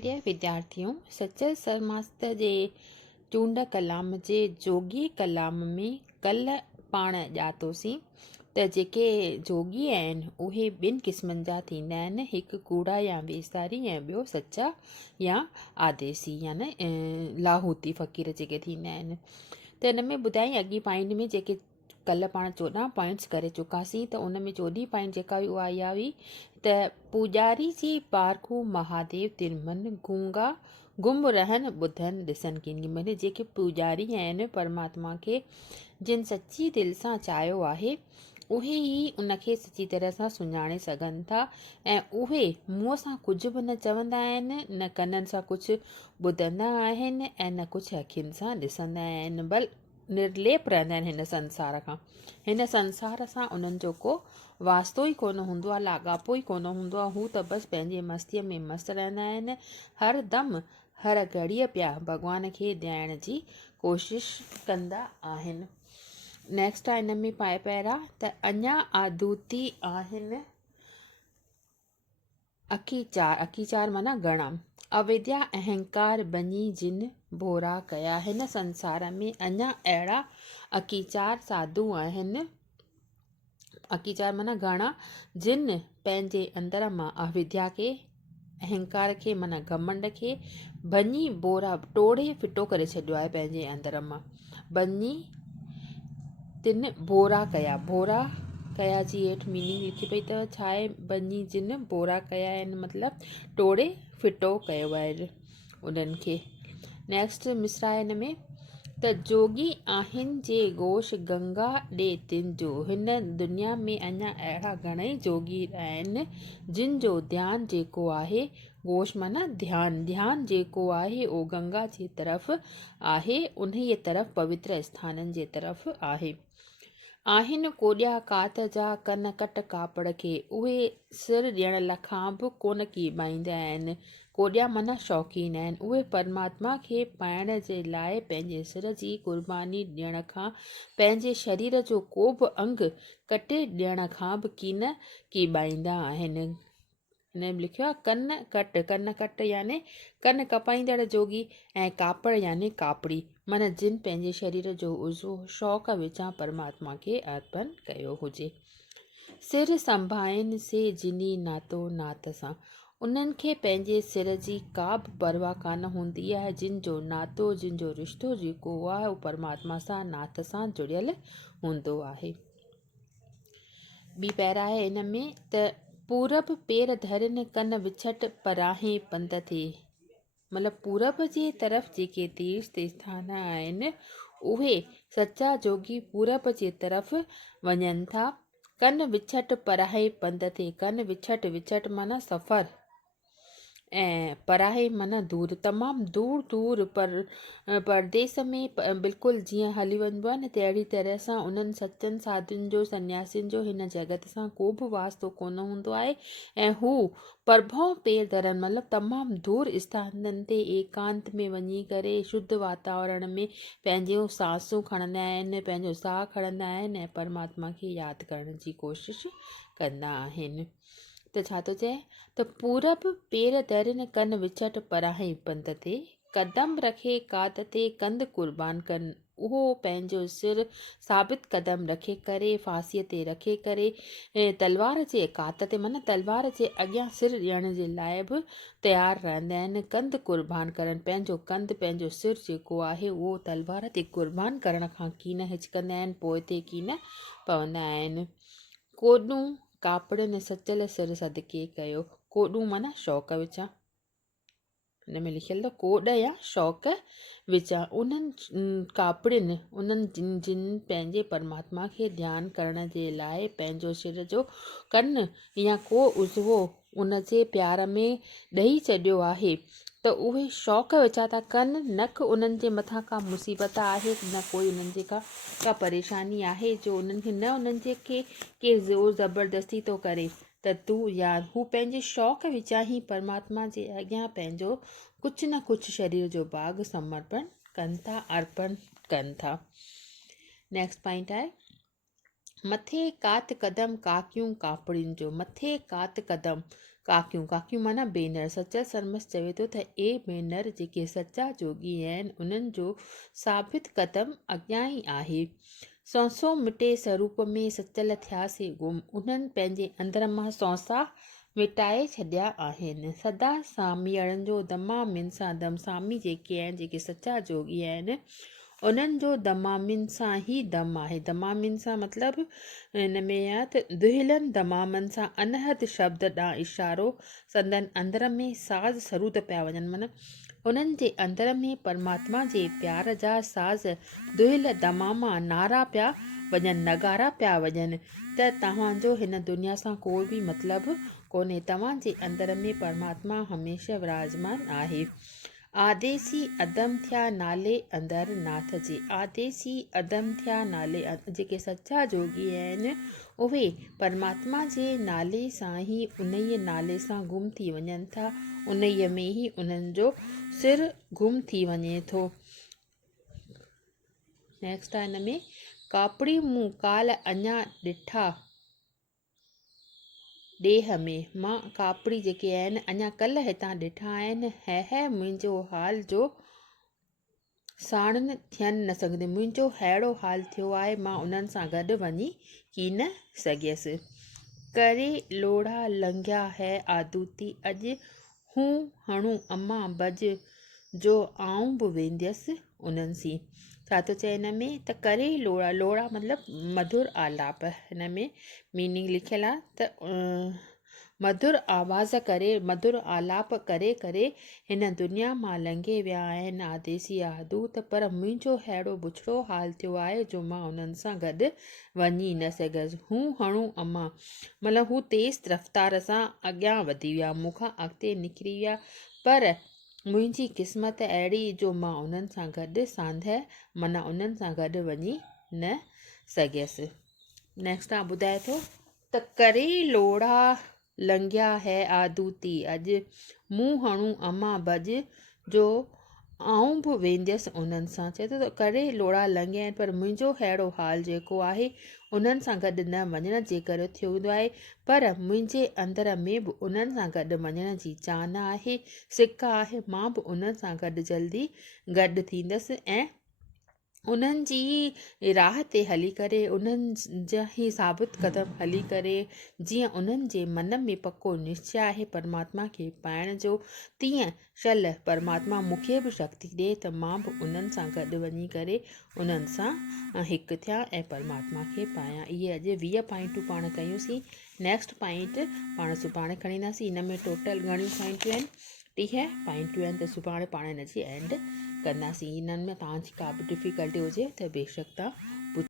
प्रिय विद्यार्थियों, सचल सरमास्तर जे चूंड कलाम जे जोगी कलाम में कल्ह पाण ॼातोसीं त जेके जोगी आहिनि उहे ॿिनि क़िस्मनि जा थींदा आहिनि। हिकु कूड़ा या वेसारी ऐं ॿियो सचा या आदेसी यानी लाहूती फ़क़ीर जेके थींदा आहिनि। त हिन में ॿुधाई अॻी पॉइंट में जेके कल्ह पाण 14 पॉइंट्स करे चुकासीं त उन में 14 पॉइंट जेका हुई उहा इहा हुई त पूॼारी जी पारखू महादेव तिरमन गूंगा गुम रहनि ॿुधनि ॾिसनि किन माने जेके पूॼारी आहिनि परमात्मा खे जिन सची दिलि सां चाहियो आहे उहे ई उनखे सची तरह सां सुञाणे सघनि था ऐं उहे मुंहं सां कुझु बि न चवंदा आहिनि, न कननि सां कुझु ॿुधंदा आहिनि ऐं न कुझु अखियुनि सां ॾिसंदा आहिनि, बल निर्लेप रहंदा आहिनि हिन संसार खां। हिन संसार सां उन्हनि जो को वास्तो ई कोन हूंदो आहे, लाॻापो ई कोन हूंदो आहे। हू त बसि पंहिंजे मस्तीअ में मस्तु रहंदा आहिनि, हर दम हर घड़ीअ पिया भॻवान खे ध्यान जी कोशिशि कंदा आहिनि। नेक्स्ट आहे हिन में पहिरां त अञा आदूती आहिनि अखीचार माना घणा अविद्या अहंकार बनी जिन भोरा कया। हिन संसार में अञा अहिड़ा अखीचार साधू आहिनि, अखीचार माना घणा, जिन पंहिंजे अंदर मां अविद्या खे अहंकार खे माना घमंड खे भञी बोरा टोड़े फिटो करे छॾियो आहे पंहिंजे अंदर मां। भञी तिन बोरा कया, बोरा कया जी हेठि मीनिंग लिखी पई अथव छा आहे, भञी जिन बोरा कया आहिनि मतिलबु टोड़े फिटो कयो आहे उन्हनि खे। नेक्स्ट मिसरा आहे हिन में त जोगी आहिनि जे गोश गंगा ॾे तिन जो। हिन दुनिया में अञा अहिड़ा घणेई जोगी आहिनि जिन जो ध्यानु जेको आहे, गोश माना ध्यानु जेको आहे उहो गंगा जी तरफ़ आहे, उन्हीअ तरफ़ पवित्र स्थाननि जे तरफ़ आहे। आहिनि कोॾिया कात जा कन कट कापड़ खे, उहे सिर ॾियण खां बि कोन कीबाईंदा आहिनि। कोॾिया माना शौक़ीन आहिनि, उहे परमात्मा खे पाइण जे लाइ पंहिंजे सिर जी कुर्बानी ॾियण खां, पंहिंजे शरीर जो को बि अंग कटे ॾियण खां बि कीन कीबाईंदा आहिनि। हिन में लिखियो आहे कन कट याने कन कपाईंदड़ जोगी ऐं कापड़ याने कापड़ी माना जिन पंहिंजे शरीर जो उज़ो शौक़ विचां परमात्मा खे अर्पण कयो हुजे। सिर संभाइनि से जिनी नातो नात सां, उन्हनि खे पंहिंजे सिर जी का बि परवाह कान हूंदी आहे, जिन जो नातो जिन जो रिश्तो जेको आहे उहो परमात्मा सां नात सां जुड़ियल हूंदो आहे। ॿी पैरा आहे हिन में त पूरब पेर धरनि कन विछट पराहे पंध थे, मतिलबु पूरब जे तरफ़ जेके तीर्थ स्थान आहिनि उहे सचा जोगी पूरब जे तरफ़ वञनि था। कन विछट पराहे पंध थे, कन विछट माना सफ़र ऐं पराहे माना दूर, तमामु दूर दूर परदेस में बिल्कुलु जीअं हली वञिबो आहे न, तहिड़ी तरह सां उन्हनि सचनि साधुनि जो सन्यासियुनि जो हिन जगत सां को बि वास्तो कोन हूंदो आहे ऐं हू परभव पेर धरनि मतिलबु तमामु दूर स्थाननि ते एकांत में वञी करे शुद्ध वातावरण में पंहिंजो सांसूं खणंदा आहिनि, पंहिंजो साहु खणंदा आहिनि ऐं परमात्मा खे यादि करण जी कोशिशि कंदा आहिनि। त छा थो चए त पूरब पेर धरनि कन विछट पराहे पंध ते, कदम रखे कात ते कंध कुर्बान कनि, उहो पंहिंजो सिर साबित कदम रखे करे फांसीअ ते रखे करे तलवार जे कात ते माना तलवार जे अॻियां सिर ॾियण जे लाइ बि तयारु रहंदा आहिनि। कंध कुर्बान करणु, पंहिंजो कंध पंहिंजो सिर जेको आहे उहो तलवार ते कुर्बान करण खां कीन हिचकंदा आहिनि, पोइ ते कीन पवंदा आहिनि। कोॾूं कापड़नि सचल सिर सदके कयो, कोॾूं माना शौक़ विचां, हिन में लिखियल अथव कोॾ या शौक़ विचां, उन्हनि कापड़ियुनि उन्हनि जिन पंहिंजे परमात्मा खे ध्यानु करण जे लाइ पंहिंजो सिर जो कन या को उज़वो उन जे प्यार में ॾेई छॾियो आहे त उहे शौक़ विचां था कनि, न की उन्हनि जे मथां का मुसीबत आहे, न कोई उन्हनि जे का परेशानी आहे जो उन्हनि खे न उन्हनि जे के ज़ोर ज़बरदस्ती थो करे त तूं या हू पंहिंजे शौक़ विचां ई परमात्मा जे अॻियां पंहिंजो कुझु न कुझु शरीर जो भाग समर्पण कनि था, अर्पण कनि था। नेक्स्ट पॉइंट आहे मथे कात कदम काकियूं कापड़ियुनि जो। मथे कात कदम, काकियूं काकियूं माना भेनर। सचल सरमस चवे थो त ए भेनर जेके सचा जोगी आहिनि उन्हनि जो साबित क़दम अॻियां ई आहे। सौंसो मिटे स्वरूप में सचल थियासीं गुम। उन्हनि पंहिंजे अंदर मां सौंसा मिटाए छॾिया आहिनि। सदा सामीअड़नि जो दमामिन सां दम। सामी जेके आहिनि जेके सचा जोगी आहिनि उन्हनि जो दमामिन सां ई दम आहे। दमामिन सां मतिलबु हिन में आहे त दुहिलनि दमामनि सां अनहद शब्द ॾांहुं इशारो। संदन अंदर में साज़ सरूद पिया वञनि। माना उन्हनि जे अंदर में परमात्मा जे प्यार जा साज़ दुहिल दमामा नारा पिया वञनि, नगारा पिया वञनि त तव्हांजो हिन दुनिया सां कोई बि मतिलबु कोन्हे। तव्हांजे अंदर में परमात्मा हमेशह विराजमान आहे। आदेसी अदम थिया नाले अंदरि नाथ जे। आदेसी अदम थिया नाले जेके सचा जोगी आहिनि उहे परमात्मा जे नाले सां ई उन्हीअ नाले सां गुम थी वञनि था। उन्हीअ में ई उन्हनि जो सिर गुम थी वञे थो। नेक्स्ट आहे हिन में कापड़ी मूं काल अञा ॾिठा ॾेह में। मां कापड़ी जेके आहिनि अञा कल्ह हितां ॾिठा आहिनि। है मुंहिंजो हाल जो साणनि थियनि न सघंदे। मुंहिंजो अहिड़ो हाल थियो आहे मां उन्हनि सां गॾु वञी की न सघियसि। करे लोढ़ा लंघिया है आदूती अॼु हूं हणूं अम्मा बज जो आऊं बि वेंदसि उन्हनि सी। छा थो चए हिन में त करे लोढ़ा। लोढ़ा मतिलबु मधुर आलाप। हिन में मीनिंग लिखियलु आहे त मधुर आवाज़ करे मधुर आलाप करे करे हिन दुनिया मां लंघे विया आहिनि आदेसी आदूत। पर मुंहिंजो अहिड़ो बुछड़ो हाल थियो आहे जो मां उन्हनि सां गॾु वञी न सघियसि। हूं हणूं अम्मा मतिलबु हू तेज़ रफ़्तार सां अॻियां वधी विया, मूंखां अॻिते निकिरी विया। पर मुंहिंजी क़िस्मत अहिड़ी जो मां उन्हनि सां गॾु सांधे माना उन्हनि सां गॾु वञी न सघियसि। नेक्स्ट आहे ॿुधाए थो त करे लोढ़ा लंघिया है आदूती अॼु मूं हणूं अम्मा बज जो आऊं बि वेंदसि उन्हनि सां। चए थो त करे लोढ़ा लंघिया आहिनि पर मुंहिंजो अहिड़ो हाल जेको आहे उन्हनि सां गॾु न वञण जे करे थींदो आहे। पर मुंहिंजे अंदर में बि उन्हनि सां गॾु वञण जी चाहना आहे, सिक आहे। मां बि उन्हनि सां गॾु जल्दी गॾु थींदसि ऐं उन्हनि जी राह ते हली करे उन्हनि जा ई साबित क़दम हली करे जीअं उन्हनि जे मन में पको निश्चय आहे परमात्मा खे पाइण जो, तीअं शल परमात्मा मूंखे बि शक्ति ॾिए त मां बि उन्हनि सां गॾु वञी करे उन्हनि सां हिकु थियां ऐं परमात्मा खे पायां। इहे अॼु 20 पॉइंटूं पाण कयूंसीं। नेक्स्ट पॉइंट पाण सुभाणे खणी ईंदासीं। हिन में टोटल घणियूं पॉइंटूं आहिनि? 30 पॉइंटूं आहिनि। त सुभाणे पाण हिनजी एंड कंदासीं। इन्हनि में तव्हांजी का बि डिफ़िकल्टी हुजे त बेशक तव्हां